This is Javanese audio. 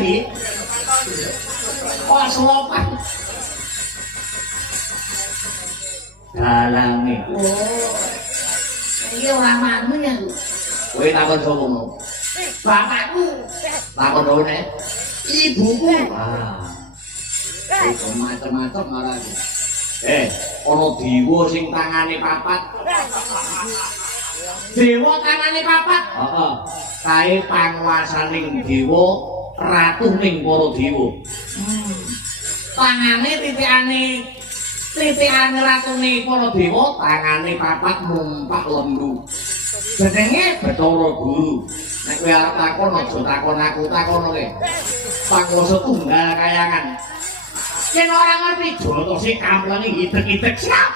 iki. Kok selopan. Dalange. Oh. Iki ora manmu ya. Kowe takon sapa mau? Bapakku. Takon rone. Ibuku. Ah. Iku macam-macam marane. Ana dewa sing tangane papat. Dewa tangane papat? Heeh. Kae panguwasaning dewa, ratuning para dewa. Tangane titikane ratune para dewa, tangane papat numpak lembu. Jenenge Bathara Guru. Nek kowe arep takon aja takon aku, takon kowe. Panguwasa tunggal kayangan. Yen ora ngerti jono sing kamplenge idek-idek siap.